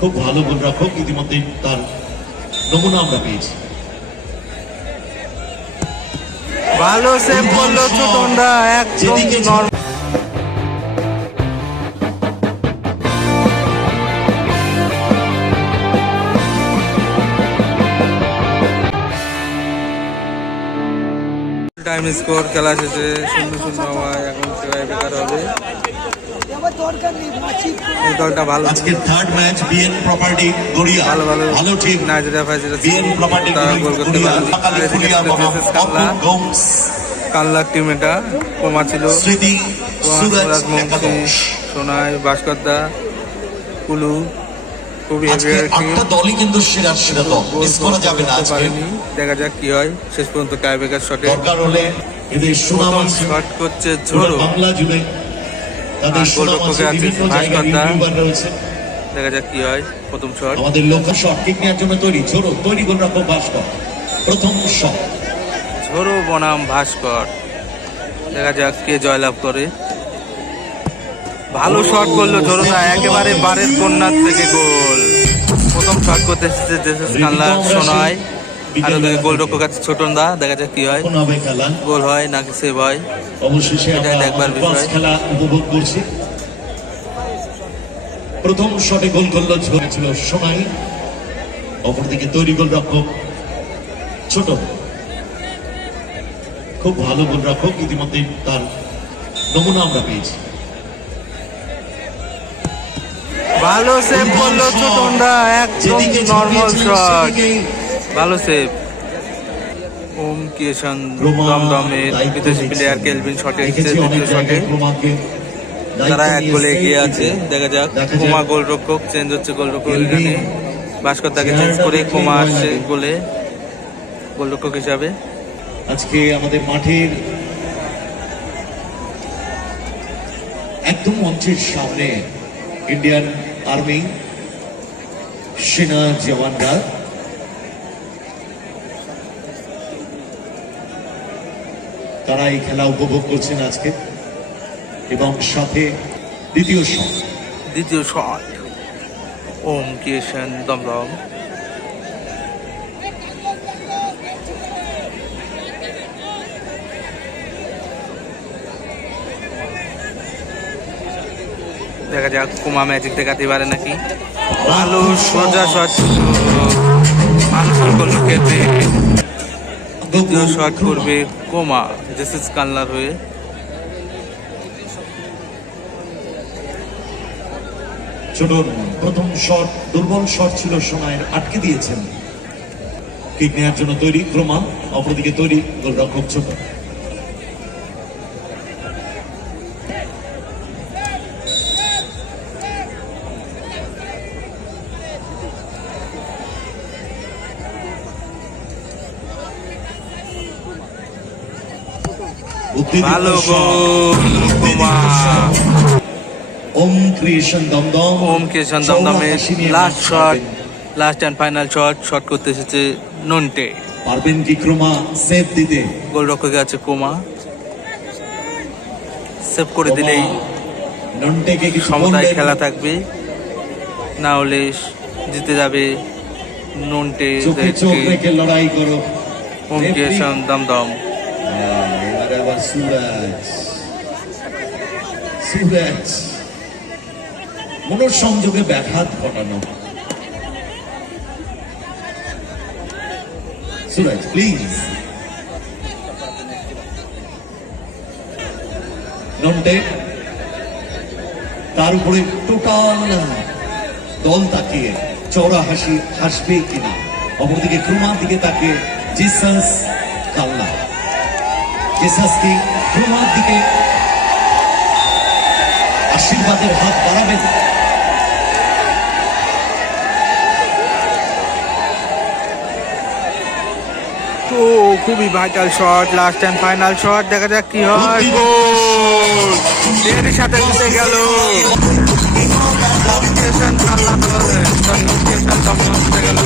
খুব ভালো গোলরক্ষক ইতিমধ্যে তার নমুনা আমরা পেয়েছি। ভালো সেভ করল ছোটনরা একদম যেদিকে টাইম স্কোর খেলা শেষে শূন্য শূন্য হওয়ায় এখন সেবাই বেকার হবে। এই দলটা ভালো। আজকের third match BN property Garia. ভালো ভালো। ভালো ঠিক নাইজেরিয়া ফাইজেরিয়া বিএন প্রপার্টি গড়িয়া। কাল্লা কাল্লার। টিম এটা। কমা ছিল স্মৃতি সুরজ রাজমন্ত্রী সোনাই ভাস্করদা কুলু খুবই আজকে আটটা দলই কিন্তু সেরা সেরা দল। মিস করা যাবে না আজকে। দেখা যাক কি হয়। শেষ পর্যন্ত টাইব্রেকার শটে দরকার হলে এদের সুনাম শট করছে ঝোড়ো বাংলা জুড়ে। গোলরক্ষকে আছে আছে বিভিন্ন জায়গায় ভাস্কর দা। ইউটিউবার রয়েছে। দেখা যাক কি হয় প্রথম শট আমাদের লক্ষ্য শট কিক নেওয়ার জন্য তৈরি ছোড়ো তৈরি গোল ভাস্কর। প্রথম শট ঝোড়ো বনাম ভাস্কর। দেখা যাক কে জয়লাভ করে। ভালো শট করল ঝোড়োদা একেবারে বারের কন্যার থেকে গোল। প্রথম শট করতে এসেছে সোনাই। আর গোলরক্ষক আছে ছোটন দা দেখা যাক কি হয়। কোন হবে খেলা গোল হয় নাকি সেভ হয়। অবশেষে আমরা দেখবার বিষয়। খেলা উপভোগ করছি। প্রথম শটে গোল করল ছিল সোনাই। অপরদিকে তৈরি গোল ছোট। খুব ভালো গোল রক্ষক ইতিমধ্যে তার নমুনা আমরা পেয়েছি। ভালো সেভ করল ছোটনরা একদম নর্মাল শট ভালো সেভ ওম ক্রমা দমদমের বিদেশি প্লেয়ার কেলভিন শটে এসেছে দ্বিতীয় শটে তারা এক গোলে এগিয়ে আছে। দেখা যাক কুমা গোলরক্ষক চেঞ্জ হচ্ছে গোলরক্ষক এখানে। ভাস্কর তাকে চেঞ্জ করে কুমা আসছে গোলে। গোলরক্ষক হিসাবে। আজকে আমাদের মাঠের একদম মঞ্চের সামনে ইন্ডিয়ান আর্মি সেনা জওয়ানরা তারা এই খেলা উপভোগ করছেন আজকে এবং সাথে দ্বিতীয় শট। দ্বিতীয় শট। ওম কিষান দমদম। দেখা যাক কুমা ম্যাজিক দেখাতে পারে নাকি। ভালো সোজা শট। করল কেটে দ্বিতীয় শট করবে কোমা, জেসিস কান্লার হয়ে। প্রথম শট দুর্বল শট ছিল সোনায়ের আটকে দিয়েছেন। কিক নেওয়ার জন্য তৈরি ক্রমা অপরদিকে তৈরি, গোলরক্ষক ছোট। ভালো Om creation Dumdum Om দমদমের last shot last and final shot shot করতে এসেছে নন্টে। পারবেন কি ক্রমা? সেভ দিতে। গোলরক্ষকে আছে কোমা সেভ করে দিলেই নন্টেকে কিছু সমতায়? খেলা থাকবে। না হলে জিতে যাবে নন্টে চোখে চোখ রেখে লড়াই করো। ওম কিষান দমদম সুরাজ সুরাজ মনোসংযোগে ব্যাঘাত ঘটানো। সুরাজ প্লিজ নন্টে তার উপরে টোটাল দল তাকিয়ে, চওড়া হাসি, হাসবে কিনা? অপরদিকে ক্রমার দিকে তাকিয়ে জিসাস কাল্লা কি ক্রমার দিকে আশীর্বাদের হাত বাড়াবেন। তো খুবই vital shot last and final shot দেখা যাক কি হয়। গোল! এর সাথে জিতে গেল। দমদম জিতে গেল।